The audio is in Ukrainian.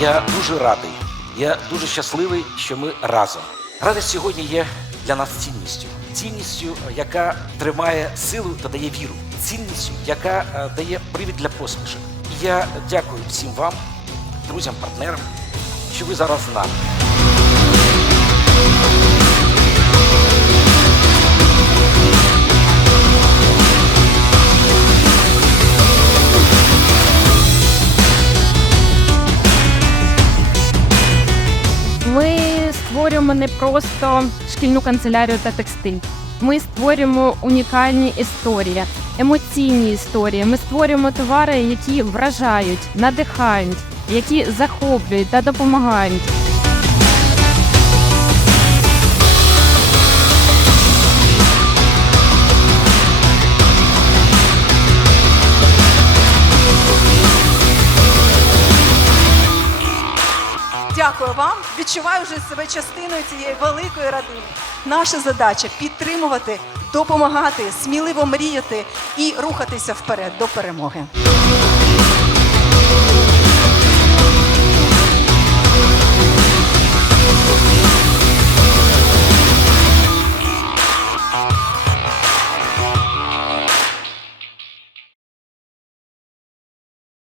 Я дуже радий. Я дуже щасливий, що ми разом. Радість сьогодні є для нас цінністю. Цінністю, яка тримає силу та дає віру. Цінністю, яка е, дає привід для посмішок. І я дякую всім вам, друзям, партнерам, що ви зараз з нами. Створюємо не просто шкільну канцелярію та текстиль. Ми створюємо унікальні історії, емоційні історії. Ми створюємо товари, які вражають, надихають, які захоплюють та допомагають. Дякую вам. Відчуваю вже себе частиною цієї великої родини. Наша задача підтримувати, допомагати, сміливо мріяти і рухатися вперед до перемоги.